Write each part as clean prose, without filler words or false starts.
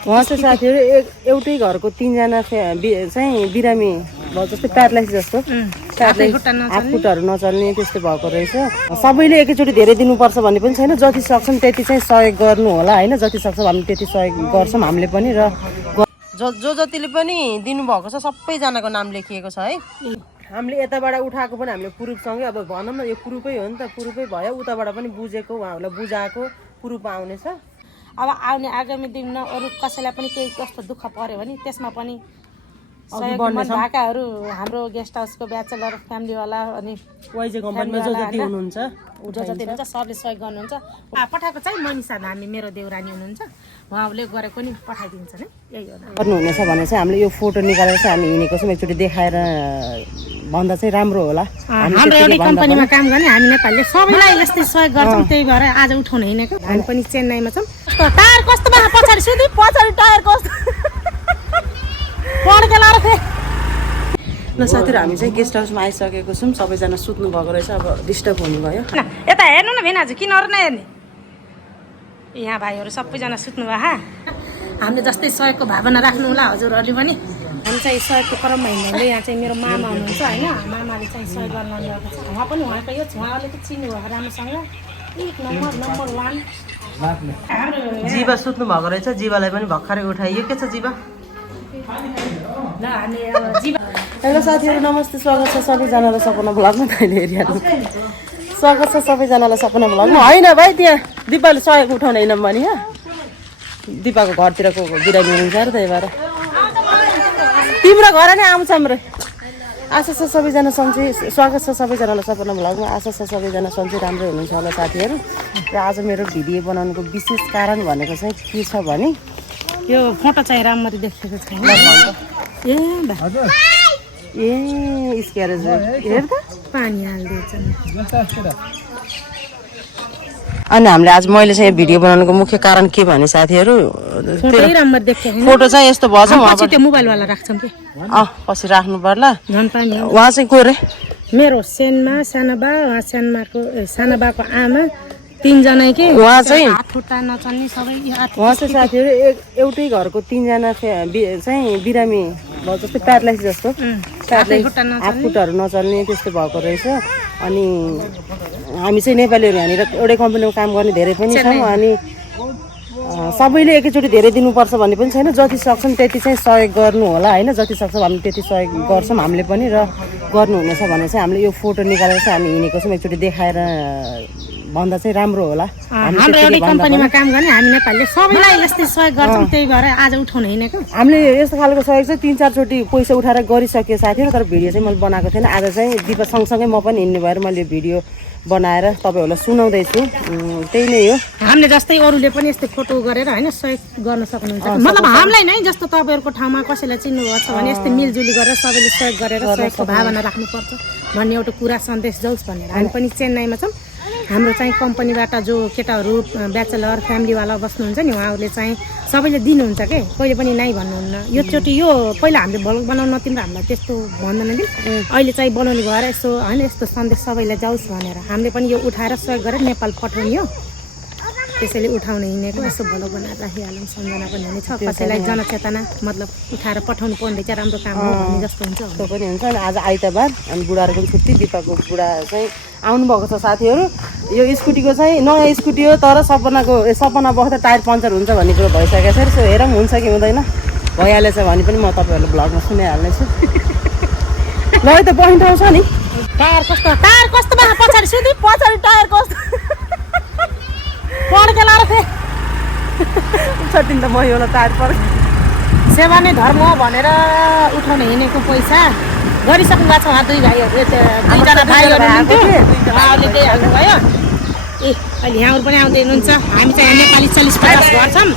उहाँ चाहिँ साथीहरू एउटै घरको 3 जना चाहिँ बिरामी भयो, जस्तै प्यारालाइसिस जस्तो हात खुट्टाहरू नचल्ने त्यस्तो भएको रहेछ। सबैले एकैचोटि धेरै दिनुपर्छ भन्ने पनि छैन, जति सक्छौँ त्यति चाहिँ सहयोग गर्नु होला होइन। जति सक्छौँ हामीले त्यति सहयोग गर्छौँ हामीले पनि। र जतिले पनि दिनुभएको छ सबैजनाको नाम लेखिएको छ है। हामीले यताबाट उठाएको पनि हामीले प्रुफसँगै, अब भनौँ न यो प्रुफै हो नि त, प्रुफै भयो। उताबाट पनि बुझेको, उहाँहरूलाई बुझाएको प्रुफ आउनेछ। अब आउने आगामी दिनमा अरू कसैलाई पनि केही कस्तो दुःख पर्यो भने त्यसमा पनि सहयोग भएकाहरू हाम्रो गेस्ट हाउसको ब्याचलर फ्यामिलीवाला अनि वाइजे कम्पनीमा जो जति हुनुहुन्छ सबले सहयोग गर्नुहुन्छ। पठाएको चाहिँ मनिषा धामी मेरो देउरानी हुनुहुन्छ, उहाँले गरेको नि पठाइदिन्छ नि। यही हो गर्नुहुनेछ भने चाहिँ हामीले यो फोटो निकालेर चाहिँ हामी हिँडेको छौँ, एकचोटि देखाएर भन्दा चाहिँ राम्रो होला। हाम्रो एउटै कम्पनीमा काम गर्ने हामी नेपालीले सबैलाई यस्तै सहयोग गर्छौँ, त्यही भएर आज उठाउन हिँडेको। हामी पनि चेन्नईमा छौँ। टायर कस्तो भयो पछाडि, सुधि पछाडि टायर कस्तो ल साथीहरू, हामी चाहिँ गेस्ट हाउसमा आइसकेको छौँ। सबैजना सुत्नु भएको रहेछ, अब डिस्टर्ब हुनुभयो। यता हेर्नु न भेनाजु, किन अरू नहेर्ने? यहाँ भाइहरू सबैजना सुत्नु भयो। हामीले जस्तै सहयोगको भावना राख्नु होला हजुरहरूले पनि। हामी चाहिँ सहयोगको क्रममा हिँड्दै यहाँ चाहिँ मेरो मामा हुनुहुन्छ होइन, मामाले चाहिँ सहयोग गर्न गएको छ। उहाँ पनि उहाँको यो उहाँले त चिन्नुभयो राम्रोसँग। 1 नम्बर नम्बर 1 जीवा सुत्नु भएको रहेछ, जीवालाई पनि भर्खरै उठाइयो। के छ जीवा? ल हामी अब जीवा। हेलो साथीहरू, नमस्ते, स्वागत छ सबैजनालाई सपना भ्लगमा। अहिले हेरिहाल्नु, स्वागत छ सबैजनालाई सपना भ्लगमा। होइन भाइ, त्यहाँ दिपाले सहयोग उठाउन होइन भने दिपाको घरतिरको बिरामी हुनुहुन्छ र त्यही भएर तिम्रो घर नै आउँछौँ र। आशा छ सबैजना सन्चै, स्वागत छ सबैजनालाई सपना भ्लगमा। आशा छ सबैजना सन्चै राम्रै हुनुहुन्छ होला साथीहरू। र आज मेरो भिडियो बनाउनुको विशेष कारण भनेको चाहिँ के छ भने यो फोटो चाहिँ राम्ररी देखेको छैन। ए स्क्यारेज हेर त पानी हालिदिएछ। अनि हामीले आज मैले चाहिँ भिडियो बनाउनुको मुख्य कारण के भने साथीहरू, फोटो चाहिँ यस्तो भएछ। त्यो मोबाइलवाला राख्छौँ कि पछि राख्नु पर्ला। झन् पानी उहाँ चाहिँ को रे? मेरो सेनमा सानो बा, उहाँ सानो बाको आमा, 3 जना कि उहाँ चाहिँ हात खुट्टा नचल्ने सबै। उहाँ चाहिँ साथीहरू एउटै घरको 3 जना चाहिँ बिरामी भयो, जस्तै प्यारालाइसिस जस्तो हात खुट्टाहरू नचल्ने त्यस्तो भएको रहेछ। अनि हामी चाहिँ नेपालीहरू यहाँनिर एउटै कम्पनीमा काम गर्ने धेरै पनि छौँ। अनि सबैले एकैचोटि धेरै दिनुपर्छ भन्ने पनि छैन, जति सक्छौँ त्यति चाहिँ सहयोग गर्नु होला होइन। जति सक्छौँ हामीले त्यति सहयोग गर्छौँ हामीले पनि। र गर्नुहुनेछ भने चाहिँ हामीले यो फोटो निकालेर चाहिँ हामी हिँडेको छौँ, एकचोटि देखाएर भन्दा चाहिँ राम्रो होला। हाम्रो एउटै कम्पनीमा काम गर्ने हामी नेपालीले सबैलाई यस्तै सहयोग गर्छौँ, त्यही भएर आज उठाउन हिँडेको। हामीले यस्तो खालको सहयोग चाहिँ 3-4 चोटि पैसा उठाएर गरिसकेँ साथीहरू, तर भिडियो चाहिँ मैले बनाएको थिएन। आज चाहिँ दिपा सँगसँगै म पनि हिँड्ने भएर मैले भिडियो बनाएर तपाईँहरूलाई सुनाउँदैछु। त्यही नै हो। हामीले जस्तै अरूले पनि यस्तै फोटो गरेर होइन सहयोग गर्न सक्नुहुन्छ। मतलब हामीलाई नै जस्तो तपाईँहरूको ठाउँमा कसैलाई चिन्नुभएको छ भने यस्तै मिलजुली गरेर सबैले सहयोग गरेर सहयोगको भावना राख्नुपर्छ भन्ने एउटा कुरा सन्देश जाओस् भनेर हामी पनि चेन्नईमा छौँ। हाम्रो चाहिँ कम्पनीबाट जो केटाहरू ब्याचलर फ्यामिलीवाला बस्नुहुन्छ नि, उहाँहरूले चाहिँ सबैले दिनुहुन्छ के, कहिले पनि नै भन्नुहुन्न। योचोटि यो पहिला हामीले भ्लग बनाउन तिम्रो हामीलाई त्यस्तो भन्दैन नि, अहिले चाहिँ बनाउने भएर यसो होइन यस्तो सन्देश सबैलाई जाओस् भनेर हामीले पनि यो उठाएर सहयोग गरेर नेपाल पठाउने हो। त्यसैले उठाउन हिँडेको, यसो भ्लग बनाएर राखिहालौँ, सम्झना पनि हुनेछ। कसैलाई जनचेतना मतलब उठाएर पठाउनु पर्ने चाहिँ राम्रो काम हो भन्ने जस्तो हुन्छ। त्यो पनि हुन्छ। अनि आज आइतबार अनि बुढाहरूको पनि छुट्टी, दिपाको बुढा चाहिँ आउनुभएको छ साथीहरू। यो स्कुटीको चाहिँ नयाँ स्कुटी हो, तर सपना बस्दा टायर पङ्चर हुन्छ भन्ने कुरो भइसकेको छ। सो हेरौँ हुन्छ कि हुँदैन, भइहालेछ भने पनि म तपाईँहरूलाई भ्लगमा सुनाइहाल्नेछु। ल त बस्ने ठाउँ छ नि। टायर कस्तो भयो पछाडि, सुधि पछाडि टायर कस्तो पड्के लाएर थिएँ छटिन त म होला टायर पर। सेवा नै धर्म हो भनेर उठाउन हिँडेको पैसा गरिसक्नु भएको छ उहाँ 2 भाइहरू, 2 जना भाइहरू हुनुहुन्थ्यो, उहाँहरूले दिइहाल्नुभयो। अहिले यहाँहरू पनि आउँदै हुनुहुन्छ। हामी चाहिँ नेपाली 40-50 घर छौँ।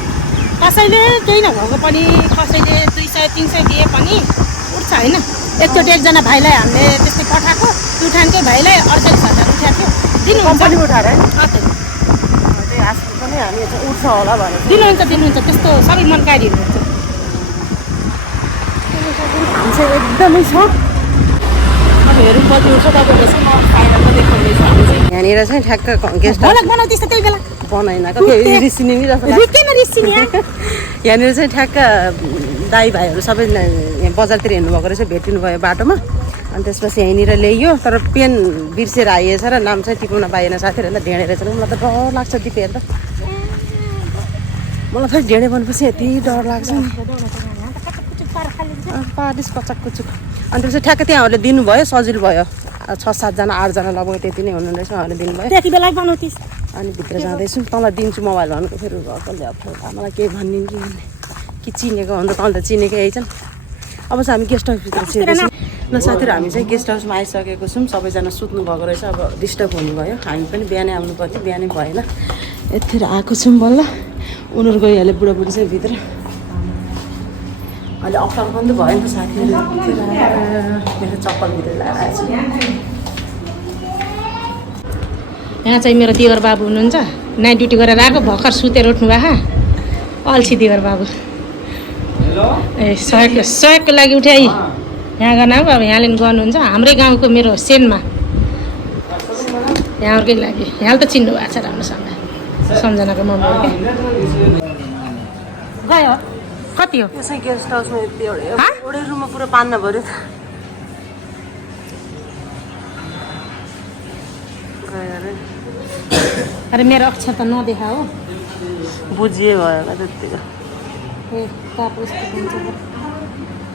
कसैले केही नभएको पनि कसैले 200-300 दिए पनि उठ्छ होइन। एकचोटि 1 जना भाइलाई हामीले त्यस्तै पठाएको, प्युठानकै भाइलाई 48,000 उठाएको थियो। दिनुहुन्छ उठाएर पनि हामी उठ्छ होला भने दिनुहुन्छ त्यस्तो सबै मनकारी हुनुहुन्छ। हामी चाहिँ एकदमै छ। हेरौँ कति उठ्छ तपाईँको चाहिँ म फाइनलमा देखाउनेछु यहाँनिर चाहिँ ठ्याक्क गेस्ट बनाउँदैछ त्यही बेला बनाइन रिसिने पनि जस्तो यहाँनिर चाहिँ ठ्याक्क दाइ भाइहरू सबै यहाँ बजारतिर हिँड्नुभएको रहेछ भेटिनु भयो बाटोमा अनि त्यसपछि यहीँनिर ल्याइयो तर पेन बिर्सेर आइएछ र नाम चाहिँ टिपाउन पाइएन साथीहरूलाई ढेँडे रहेछ मलाई त डर लाग्छ टिपेर त मलाई फेरि ढेँडे भनेपछि यति डर लाग्छ नि पारिस कचक कुचुक अनि त्यसपछि ठ्याक्क त्यहाँहरूले दिनुभयो सजिलो भयो 6-7 जना 8 जना लगभग त्यति नै हुनु रहेछ उहाँहरूले दिनुभयो त्यति बेला बनाउँथिस् अनि भित्र जाँदैछु तँलाई दिन्छु मोबाइल भनेको फेरि घरकोले अप्ठ्यारो मलाई केही भनिदिनु कि चिनेको अन्त तँले त चिनेकै आइछन् अब चाहिँ हामी गेस्ट हाउसभित्र छिर्दैछौँ ल साथीहरू हामी चाहिँ गेस्ट हाउसमा आइसकेको छौँ सबैजना सुत्नु भएको रहेछ अब डिस्टर्ब हुनुभयो हामी पनि बिहानै आउनु पऱ्यो बिहानै भएन यतिखेर आएको छौँ बल्ल उनीहरू गइहाल्यो बुढाबुढी चाहिँ भित्र अहिले अप्ठ्यारो पनि त भयो नि त साथीहरू मेरो चप्पल भित्र लगाएर आएछु यहाँ चाहिँ मेरो दिवर बाबु हुनुहुन्छ नाइट ड्युटी गरेर आएको भर्खर सुतेर उठ्नु भएको अल्छी दिवर बाबु ए सहयोगको लागि उठे है यहाँ गर्न अब यहाँले गर्नुहुन्छ हाम्रै गाउँको मेरो सेनमा यहाँहरूकै लागि यहाँ त चिन्नु भएको छ राम्रोसँग सम्झनाको मम्मी हो क्या गयो कति हो यसै गेस्ट हाउसमा एउटै रुममा पुरा पान्न पऱ्यो त अरे मेरो अक्षर त नदेखा हो बुझिए भयो होला त्यतिको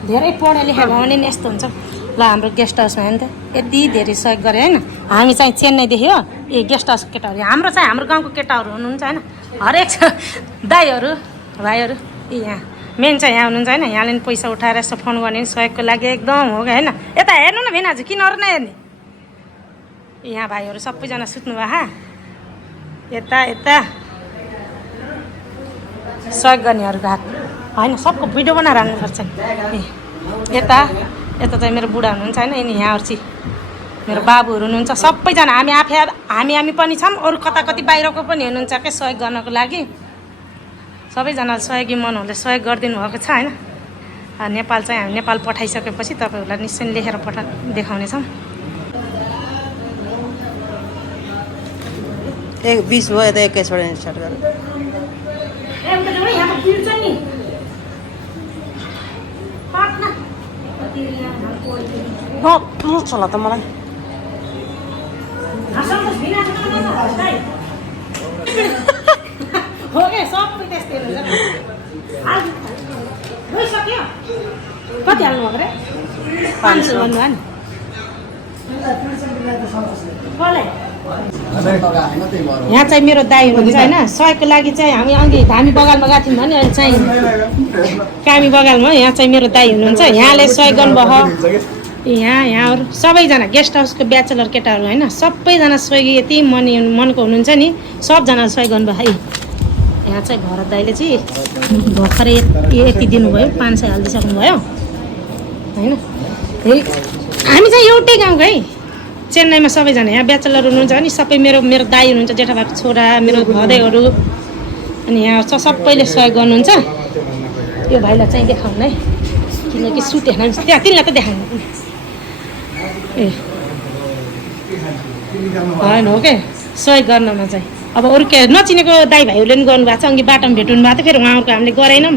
धेरै पढे लेखे भयो भने नि यस्तो हुन्छ ल हाम्रो गेस्ट हाउसमा हो नि त यति धेरै सहयोग गरे होइन हामी चाहिँ चेन्नईदेखि हो ए गेस्ट हाउस केटाहरू हाम्रो चाहिँ हाम्रो गाउँको केटाहरू हुनुहुन्छ होइन हरेक दाईहरू भाइहरू यहाँ मेन चाहिँ यहाँ हुनुहुन्छ होइन यहाँले नि पैसा उठाएर यसो फोन गर्ने सहयोगको लागि एकदम हो क्या होइन यता हेर्नु न भिनाजु किनहरू नहेर्ने यहाँ भाइहरू सबैजना सुत्नु भयो यता यता सहयोग गर्नेहरूको हात होइन सबको भिडियो बनाएर हाल्नुपर्छ यता यता चाहिँ मेरो बुढा हुनुहुन्छ होइन यिनी यहाँहरू चाहिँ मेरो बाबुहरू हुनुहुन्छ सबैजना हामी आफै हामी पनि छौँ अरू कता कति बाहिरको पनि हुनुहुन्छ क्या सहयोग गर्नको लागि सबैजना सहयोगी मनहरूले सहयोग गरिदिनु भएको छ होइन नेपाल चाहिँ हामी नेपाल पठाइसकेपछि तपाईँहरूलाई निश्चय लेखेर देखाउनेछौँ 20 भयो त 21 बाट स्टार्ट गर्नु चला त मलाई कति हाल्नु भएको रे 500 भन्नु भयो नि यहाँ चाहिँ मेरो दाई हुनुहुन्छ होइन सहयोगको लागि चाहिँ हामी अघि धामी बगानमा गएको थियौँ भने अहिले चाहिँ कामी बगानमा यहाँ चाहिँ मेरो दाई हुनुहुन्छ यहाँले सहयोग गर्नुभयो यहाँहरू सबैजना गेस्ट हाउसको ब्याचलर केटाहरू होइन सबैजना सहयोगी यति मनको हुनुहुन्छ नि सबजना सहयोग गर्नुभयो यहाँ चाहिँ भरत दाईले चाहिँ भर्खरै यति दिनुभयो 500 हालिदिइसक्नुभयो होइन हामी चाहिँ एउटै गाउँको है चेन्नईमा सबैजना यहाँ ब्याचलर हुनुहुन्छ अनि सबै मेरो दाई हुनुहुन्छ जेठाबाको छोरा मेरो भदैहरू अनि यहाँ सबैले सहयोग गर्नुहुन्छ यो भाइलाई चाहिँ देखाउनु है किनकि सुट हेर्न त्यहाँ तिनीलाई त देखाउनु ए होइन हो क्या सहयोग गर्नमा चाहिँ अब अरू के नचिनेको दाई भाइहरूले पनि गर्नुभएको छ अघि बाटोमा भेट्नु भएको थियो फेरि उहाँहरूको हामीले गरेनौँ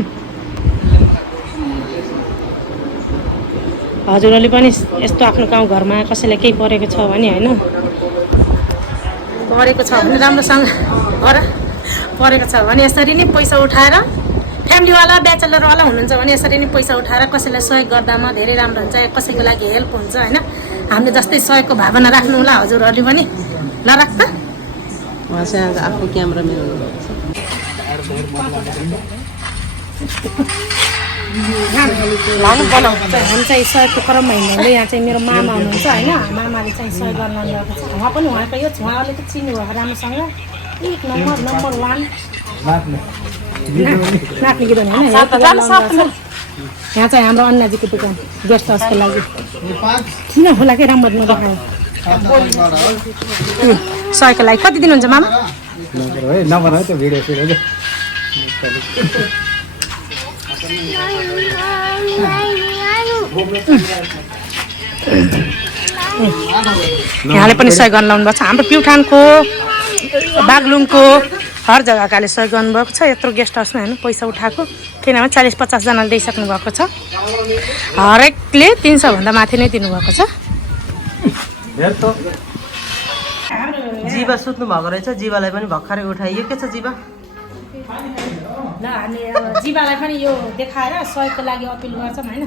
हजुरहरूले पनि यस्तो आफ्नो गाउँघरमा कसैलाई केही परेको छ भने होइन परेको छ भने राम्रोसँग गर परेको छ भने यसरी नै पैसा उठाएर फ्यामिलीवाला ब्याचलरवाला हुनुहुन्छ भने यसरी नै पैसा उठाएर कसैलाई सहयोग गर्दामा धेरै राम्रो हुन्छ कसैको लागि हेल्प हुन्छ होइन हामीले जस्तै सहयोगको भावना राख्नु होला हजुरहरूले पनि ल राख्छ उहाँ चाहिँ आज आफ्नो क्यामेराम्यान हुनुहुन्छ हामी चाहिँ सहयोगको क्रममा हिँड्नु यहाँ चाहिँ मेरो मामा हुनुहुन्छ होइन मामाले चाहिँ सहयोग गर्न ल्याएको छ उहाँ पनि उहाँको यो उहाँले त चिन्नु भएको राम्रोसँग 1 नम्बर 1 नाच्ने गीत होइन यहाँ चाहिँ हाम्रो अन्नाजीको दोकान गेस्ट हाउसको लागि किन होला कि राम्रो नदेखायो सहयोगको लागि कति दिनुहुन्छ मामा यहाँले पनि सहयोग गर्न लाउनु भएको छ। हाम्रो प्युठानको बागलुङको हर जग्गाकाले सहयोग गर्नुभएको छ। यत्रो गेस्ट हाउसमा हेर्नु पैसा उठाएको, किनभने 40-50 जनाले दिइसक्नु भएको छ। हरेकले 300 भन्दा माथि नै दिनुभएको छ। जीवा सुत्नु भएको रहेछ, जीवालाई पनि भर्खरै उठाइयो। के छ जीवा? ल हामी अब जीवालाई पनि यो देखाएर सहयोगको लागि अपिल गर्छौँ होइन।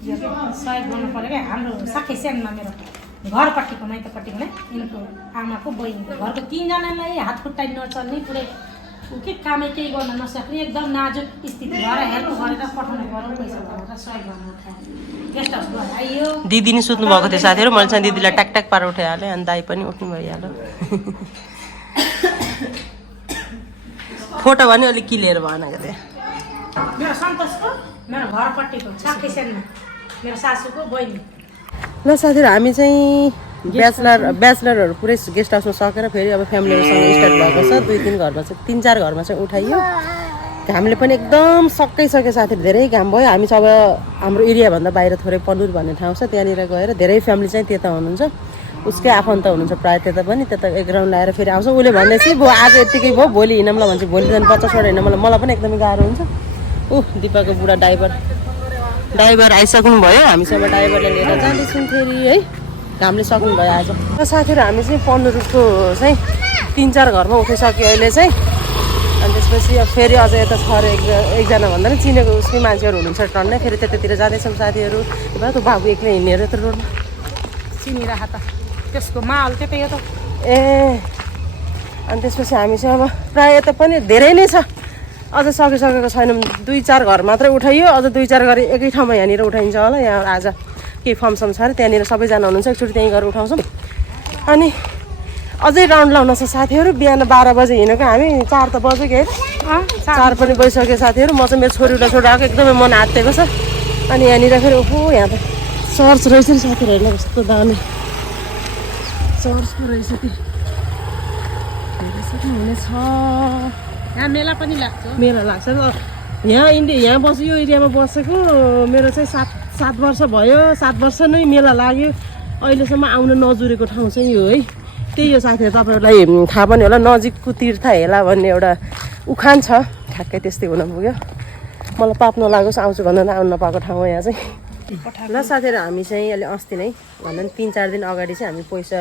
सहयोग गर्नु पऱ्यो क्या। हाम्रो साखै स्यानमा मेरो घरपट्टिको माइतपट्टिको नै यिनको आमाको बहिनीको घरको 3 जनालाई हात खुट्टा नचल्ने, पुरै के कामै केही गर्न नसक्ने, एकदम नाजुक स्थिति भएर हेल्प गरेर पठाउनु पऱ्यो, पैसा भनेर सहयोग गर्नु उठायो। गेस्ट हाउस गएर आइयो। दिदी नि सुत्नु भएको थियो साथीहरू, मैले चाहिँ दिदीलाई ट्याक पारेर उठाइहालेँ अनि दाइ पनि उठ्नु भइहाल्यो। फोटो भने अलिक क्लियर भएन क्या त्यो। मेरो सन्तोषको मेरो घरपट्टिको साखै स्यानमा मेरो सासूको बहिनी। ल साथीहरू हामी चाहिँ ब्याचलरहरू पुरै गेस्ट हाउसमा सकेर फेरि अब फ्यामिलीहरूसँग स्टार्ट भएको छ। 2-3 घरमा चाहिँ 3-4 घरमा चाहिँ उठाइयो। घामले पनि एकदम सकिसक्यो साथीहरू, धेरै घाम भयो। हामी चाहिँ अब हाम्रो एरियाभन्दा बाहिर थोरै पनुर भन्ने ठाउँ छ, त्यहाँनिर गएर धेरै फ्यामिली चाहिँ त्यता हुनुहुन्छ। उसकै आफन्त हुनुहुन्छ प्रायः त्यता पनि, त्यता एक राउन्ड लगाएर फेरि आउँछ। उसले भन्दैछ आज यत्तिकै भयो, भोलि हिँडौँला भन्छ। भोलि झन् 50वटा हिँड्न मलाई पनि एकदमै गाह्रो हुन्छ। दिपाको बुढा ड्राइभर आइसक्नु भयो। हामीसँग ड्राइभरलाई लिएर जाँदैछौँ फेरि है। घामले सक्नु भयो आज। साथीहरू हामी चाहिँ पन्ध्रको चाहिँ 3-4 घरमा उठाइसक्यो अहिले चाहिँ। अनि त्यसपछि अब फेरि अझ यता छ एकजना भन्दा पनि चिनेको उसकै मान्छेहरू हुनुहुन्छ टन्नै। फेरि त्यतातिर जाँदैछौँ साथीहरू। त्यो बाबु एक्लै हिँडेर त रोडमा चिनिरह त त्यसको माहौल त्यतै हो त। अनि त्यसपछि हामी चाहिँ अब प्रायः यता पनि धेरै नै छ, अझ सकिसकेको छैनौँ। 2-4 घर मात्रै उठाइयो, अझ 2-4 गरी एकै ठाउँमा यहाँनिर उठाइन्छ होला। यहाँ आज केही फर्मसम छ अरे, त्यहाँनिर सबैजना हुनुहुन्छ, एकचोटि त्यहीँ गएर उठाउँछौँ। अनि अझै राउन्ड लाउन छ साथीहरू। बिहान 12 बजे हिँडेको हामी, 4 त बज्यो कि 4 पनि बजिसक्यो साथीहरू। म चाहिँ मेरो छोरीलाई छोडाएको एकदमै मन आत्तिएको छ। अनि यहाँनिर फेरि यहाँ त चर्च रहेछ नि साथीहरूलाई, कस्तो दामी चर्चको रहेछ त्यो। हेर्न सक्नुहुनेछ। यहाँ मेला पनि लाग्छ। मेला लाग्छ यहाँ बस्यो, यो एरियामा बसेको मेरो चाहिँ 7 वर्ष भयो। 7 वर्ष नै मेला लाग्यो। अहिलेसम्म आउन नजुरेको ठाउँ चाहिँ यो है। त्यही हो साथीहरू, तपाईँहरूलाई थाहा पनि होला, नजिकको तीर्थ हेला भन्ने एउटा उखान छ, ठ्याक्कै त्यस्तै हुन पुग्यो। मलाई पाप नलागोस् आउँछु भन्दा आउनु नपाएको ठाउँ हो यहाँ चाहिँ। ल साथीहरू हामी चाहिँ अहिले अस्ति नै भन्दा पनि 3-4 दिन अगाडि चाहिँ हामी पैसा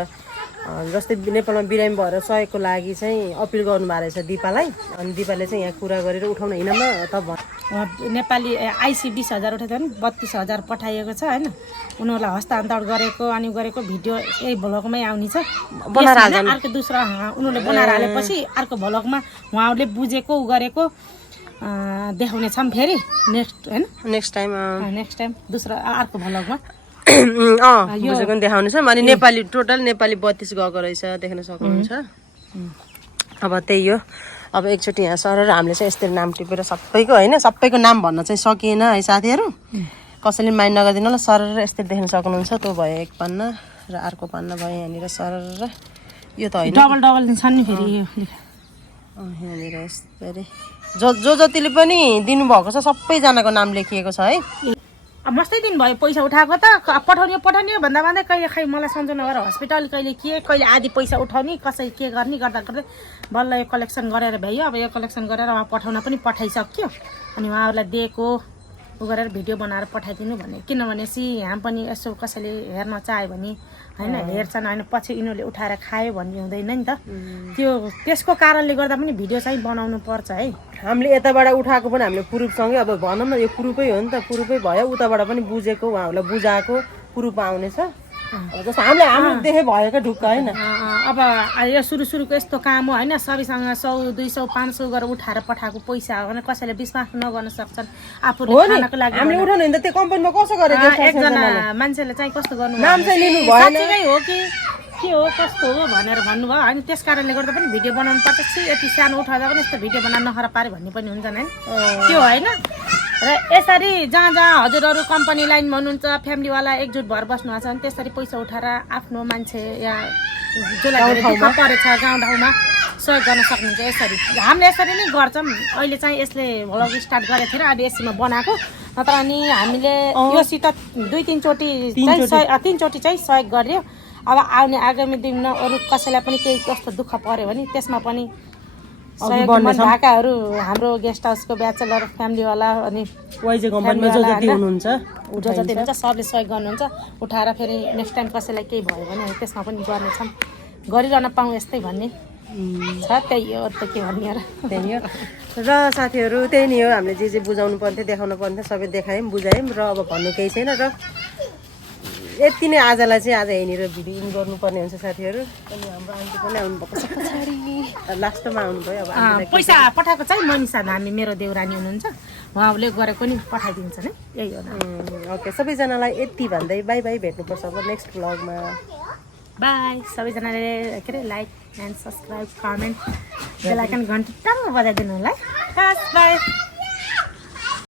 जस्तै नेपालमा बिरामी भएर सहयोगको लागि चाहिँ अपिल गर्नुभएको रहेछ दिपालाई। अनि दिपाले चाहिँ यहाँ कुरा गरेर उठाउन हिँड्नमा त नेपाली आइसी 20,000 उठाएको नि 32,000 पठाइएको छ होइन। उनीहरूलाई हस्तान्तरण गरेको अनि गरेको भिडियो यही भ्लगमै आउने छ। अर्को दुसरा उनीहरूले बनाएर हालेपछि अर्को भ्लगमा उहाँहरूले बुझेको गरेको देखाउने छौँ फेरि नेक्स्ट टाइम दुसरा अर्को भ्लगमा बुझेको पनि देखाउने छ। अनि नेपाली टोटल नेपाली 32 गएको रहेछ, देख्न सक्नुहुन्छ। अब त्यही हो। अब एकचोटि यहाँ सर हामीले चाहिँ यस्तरी नाम टिपेर सबैको होइन, सबैको नाम भन्न चाहिँ सकिएन है साथीहरू, कसैले माइन्ड नगरिदिनु होला। सर यस्तरी देख्न सक्नुहुन्छ। त्यो भयो एक पन्ना र अर्को पन्ना भयो यहाँनिर सर। यो त होइन, डबल छन् नि फेरि यहाँनिर यस्तरी जो जतिले पनि दिनुभएको छ सबैजनाको नाम लेखिएको छ है। अब मस्तै दिन भयो पैसा उठाएको त। पठाउने भन्दा भन्दै कहिले खै मलाई सम्झना गरेर हस्पिटल, कहिले आधी पैसा उठाउने, कसै के गर्ने गर्दा गर्दै बल्ल यो कलेक्सन गरेर भ्यायो। अब यो कलेक्सन गरेर उहाँ पठाउन पनि पठाइसक्यो। अनि उहाँहरूलाई दिएको उ गरेर भिडियो बनाएर पठाइदिनु भने, किनभने यहाँ पनि यसो कसैले हेर्न चाह्यो भने होइन हेर्छन्, होइन पछि यिनीहरूले उठाएर खायो भन्ने हुँदैन नि त। त्यसको कारणले गर्दा पनि भिडियो चाहिँ बनाउनु पर्छ है। हामीले यताबाट उठाएको पनि हामीले प्रुफसँगै, अब भनौँ न यो प्रुफै हो नि त, प्रुफै भयो। उताबाट पनि बुझेको, उहाँहरूलाई बुझाएको प्रुफ आउनेछ। जस्तो हामीले देखे भयो क्या ढुक्क होइन। अब यो सुरुको यस्तो काम हो होइन। सबैसँग 100, 200, 500 गरेर उठाएर पठाएको पैसा हो भने कसैले विश्वास नगर्न सक्छन्। आफूले खानको लागि हामीले उठाउनु नि त त्यो कम्पनीमा कसो गरेको, एकजना मान्छेले चाहिँ कस्तो गर्नु नाम चाहिँ लिनु भएन, साँच्चै हो कि के हो कस्तो हो भनेर भन्नुभयो होइन। त्यस कारणले गर्दा पनि भिडियो बनाउनु पर्छ। यति सानो उठाउँदा पनि यस्तो भिडियो बनाउन नखरा पारे भन्ने पनि हुन्छ नि त्यो होइन। र यसरी जहाँ हजुरहरू कम्पनी लाइनमा हुनुहुन्छ, फ्यामिलीवाला एकजुट भएर बस्नु भएको छ भने त्यसरी पैसा उठाएर आफ्नो मान्छे या जसलाई दुःख परेछ गाउँ ठाउँमा सहयोग गर्न सक्नुहुन्छ। यसरी हामीले यसरी नै गर्छौँ। अहिले चाहिँ यसले भ्लग स्टार्ट गरेको थिएन, अहिले यसैमा बनाएको। नत्र अनि हामीले योसित 2-3 चोटि चाहिँ सहयोग गर्यो। अब आउने आगामी दिनमा अरू कसैलाई पनि केही कस्तो दुःख पर्यो भने त्यसमा पनि सहयोग मन भएकाहरू हाम्रो गेस्ट हाउसको ब्याचलर फ्यामिलीवाला अनि वाइजे कम्पनीमा जो जति हुनुहुन्छ जो जति हुनुहुन्छ सबले सहयोग गर्नुहुन्छ। उठाएर फेरि नेक्स्ट टाइम कसैलाई केही भयो भने हामी त्यसमा पनि गर्नेछौँ। गरिरहन पाऊँ यस्तै भन्ने छ। त्यही हो, त के भन्ने र त्यही हो। र साथीहरू त्यही नै हो, हामीले जे बुझाउनु पर्थ्यो देखाउनु पर्थ्यो सबै देखायौँ बुझायौँ। र अब भन्नु केही छैन र यति नै आजलाई चाहिँ आज यहीँनिर भिडियो इन गर्नुपर्ने हुन्छ साथीहरू। अनि हाम्रो आन्टी पनि आउनुभएको छ पछाडि, लास्टमा आउनुभयो। अब पैसा पठाएको चाहिँ मनिषा धामी मेरो देउरानी हुनुहुन्छ, उहाँले गरेको नि पठाइदिन्छ नि। यही हो। ओके, सबैजनालाई यति भन्दै बाई बाई, भेट्नुपर्छ अब नेक्स्ट भ्लगमा। बाई। सबैजनाले के अरे लाइक एन्ड सब्सक्राइब कमेन्ट बेल आइकन घन्टी टङ्ग बजाइदिनु होला है। बाई।